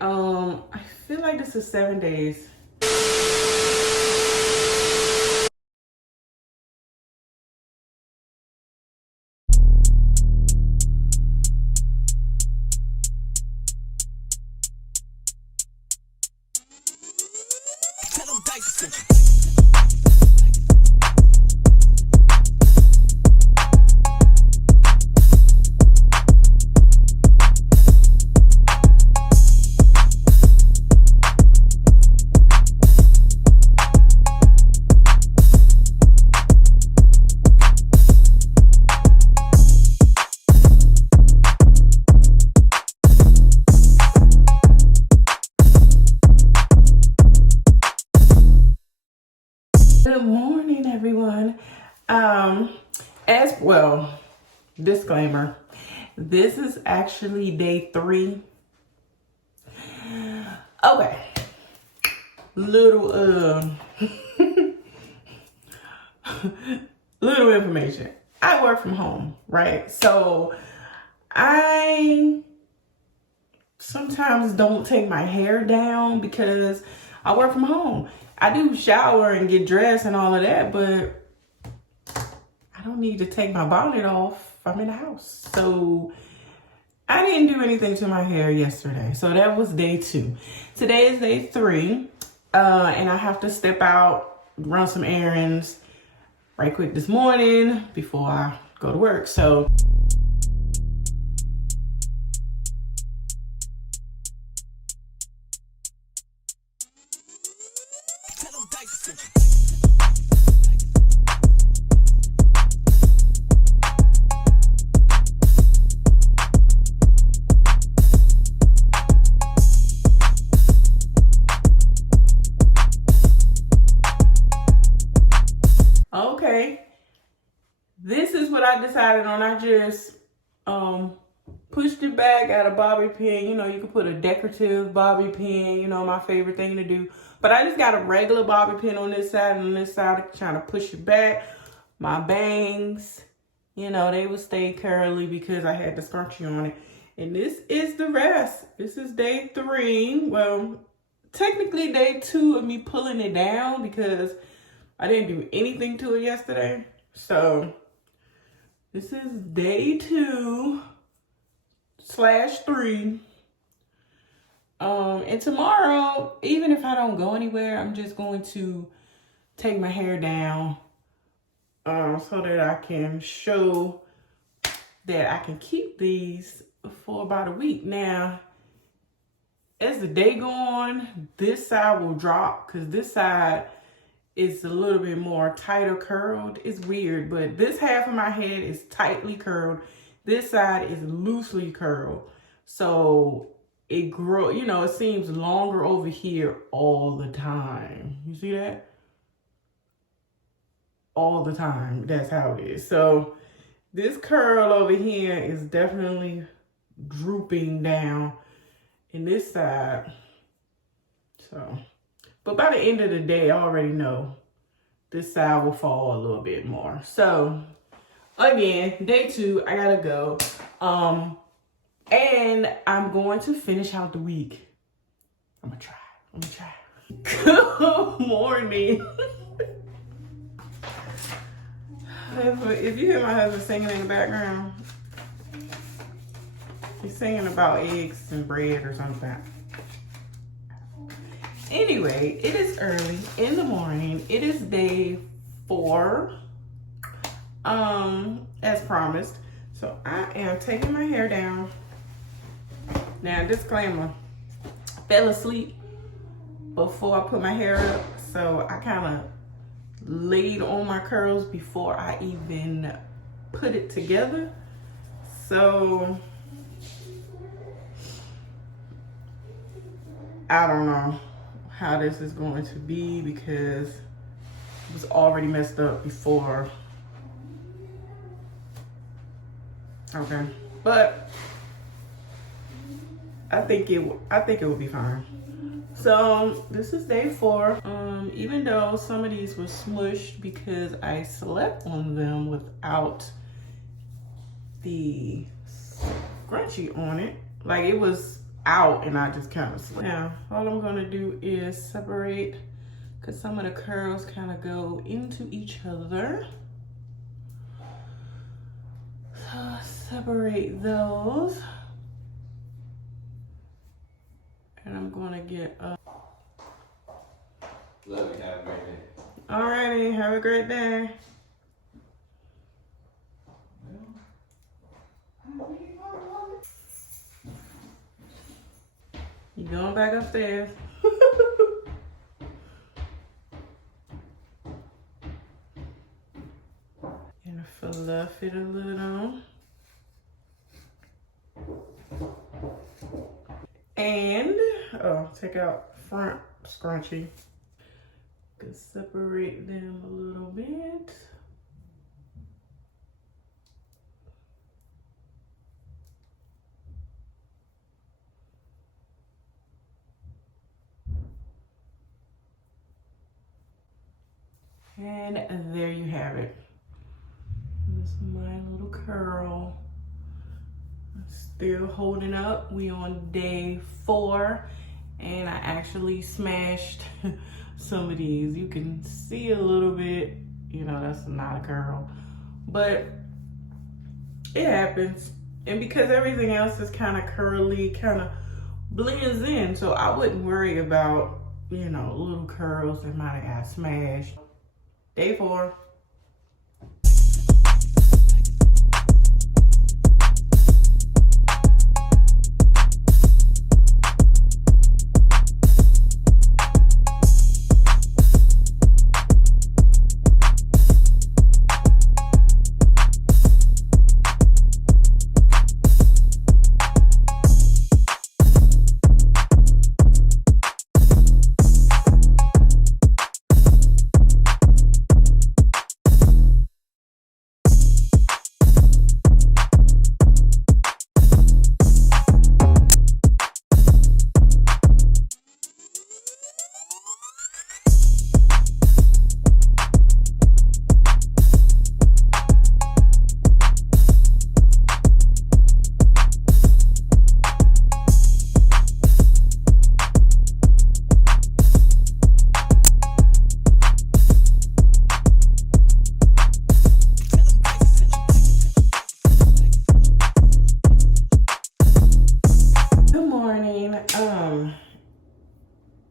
Anyway, I feel like this is 7 days. Good morning, everyone. As well, disclaimer, this is actually day 3. Okay, little little information. I work from home, right? So I sometimes don't take my hair down because I work from home. I do shower and get dressed and all of that, but I don't need to take my bonnet off. I'm in the house. So I didn't do anything to my hair yesterday. So that was day 2. Today is day 3. And I have to step out, run some errands right quick this morning before I go to work. So okay, this is what I decided on. I just pushed it back, got a bobby pin. You know, you can put a decorative bobby pin, you know, my favorite thing to do. But I just got a regular bobby pin on this side, and on this side I'm trying to push it back. My bangs, you know, they would stay curly because I had the scrunchie on it. And this is the rest. This is day 3. Well, technically day 2 of me pulling it down because I didn't do anything to it yesterday. So this is day 2/3. And tomorrow, even if I don't go anywhere, I'm just going to take my hair down so that I can show that I can keep these for about a week. Now, as the day go on, this side will drop because this side is a little bit more tighter curled. It's weird, but this half of my head is tightly curled. This side is loosely curled. So it grow, you know, it seems longer over here all the time. You see that? All the time. That's how it is. So this curl over here is definitely drooping down in this side. So, but by the end of the day, I already know this side will fall a little bit more. So again, day 2, I gotta go. And I'm going to finish out the week. I'm gonna try. Good morning. If you hear my husband singing in the background, he's singing about eggs and bread or something. Anyway, it is early in the morning. It is day 4, as promised. So I am taking my hair down. Now, disclaimer, fell asleep before I put my hair up. So I kind of laid on my curls before I even put it together. So I don't know how this is going to be because it was already messed up before. Okay, but I think it will be fine. So this is day 4. Even though some of these were smushed because I slept on them without the scrunchie on it, like it was out and I just kind of slip. Now, all I'm gonna do is separate, because some of the curls kind of go into each other. So separate those. And I'm gonna get up. Love you, have a great day. Alrighty, have a great day. You going back upstairs? And fluff it a little. And take out front scrunchie. Could separate them a little bit. And there you have it. This is my little curl. Still holding up. We on day 4, and I actually smashed some of these. You can see a little bit, you know, that's not a curl, but it happens. And because everything else is kind of curly, kind of blends in, so I wouldn't worry about, you know, little curls that might have got smashed. Day 4.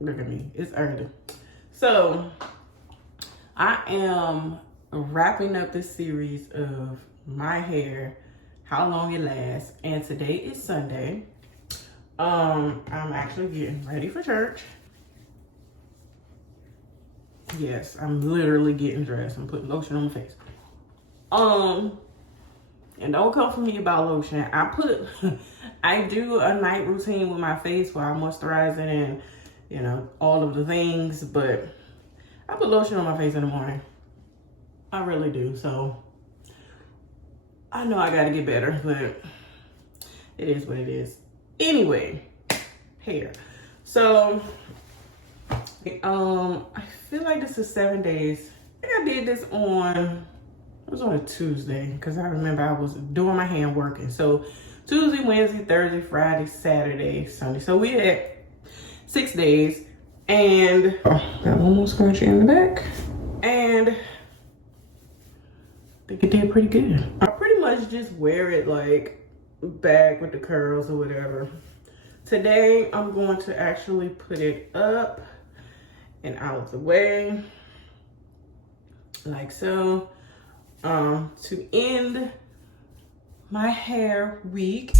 Look at me, it's early. So I am wrapping up this series of my hair, how long it lasts, and today is Sunday. I'm actually getting ready for church. Yes, I'm literally getting dressed. I'm putting lotion on my face. And don't come for me about lotion. I do a night routine with my face where I moisturize it and, you know, all of the things, but I put lotion on my face in the morning. I really do. So I know I gotta get better, but it is what it is. Anyway, hair. So I feel like this is 7 days. I think I did this it was on a Tuesday, because I remember I was doing my hand working. So Tuesday, Wednesday, Thursday, Friday, Saturday, Sunday. So we had 6 days, and got one more scrunchie in the back, and I think it did pretty good. I pretty much just wear it like back with the curls or whatever. Today, I'm going to actually put it up and out of the way, like so, to end my hair week.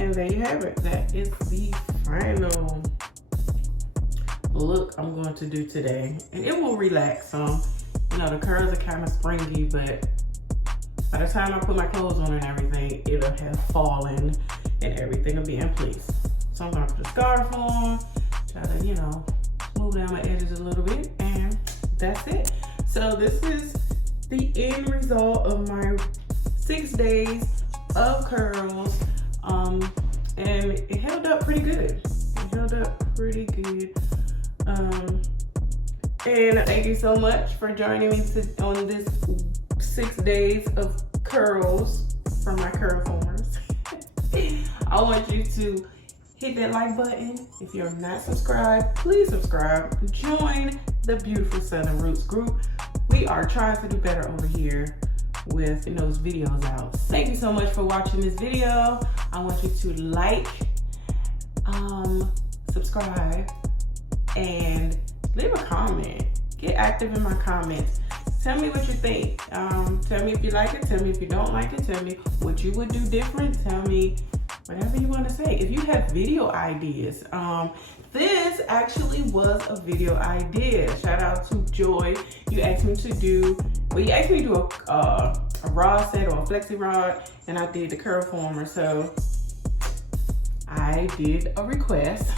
And there you have it. That is the final look I'm going to do today. And it will relax some. You know, the curls are kind of springy, but by the time I put my clothes on and everything, it'll have fallen and everything will be in place. So I'm gonna put a scarf on, try to, you know, smooth down my edges a little bit, and that's it. So this is the end result of my 6 days of curls, and it held up pretty good. It held up pretty good. And thank you so much for joining me on this 6 days of curls from my Curlformers. I want you to hit that like button. If you're not subscribed, please subscribe. Join the Beautiful Southern Roots group. We are trying to do better over here with those videos out. Thank you so much for watching this video. I want you to like, subscribe, and leave a comment. Get active in my comments. Tell me what you think. Tell me if you like it. Tell me if you don't like it. Tell me what you would do different. Tell me whatever you want to say. If you have video ideas, this actually was a video idea. Shout out to Joy. You asked me to do, well, you asked me to do a rod set or a flexi rod, and I did the Curlformer. So I did a request.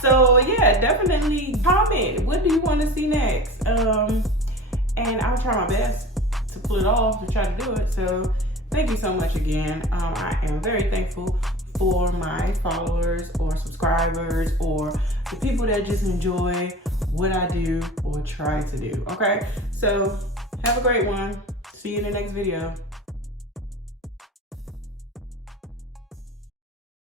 So yeah, definitely comment. What do you want to see next? And I'll try my best to pull it off and try to do it. So thank you so much again. I am very thankful for my followers or subscribers or the people that just enjoy what I do or try to do. Okay, so have a great one. See you in the next video.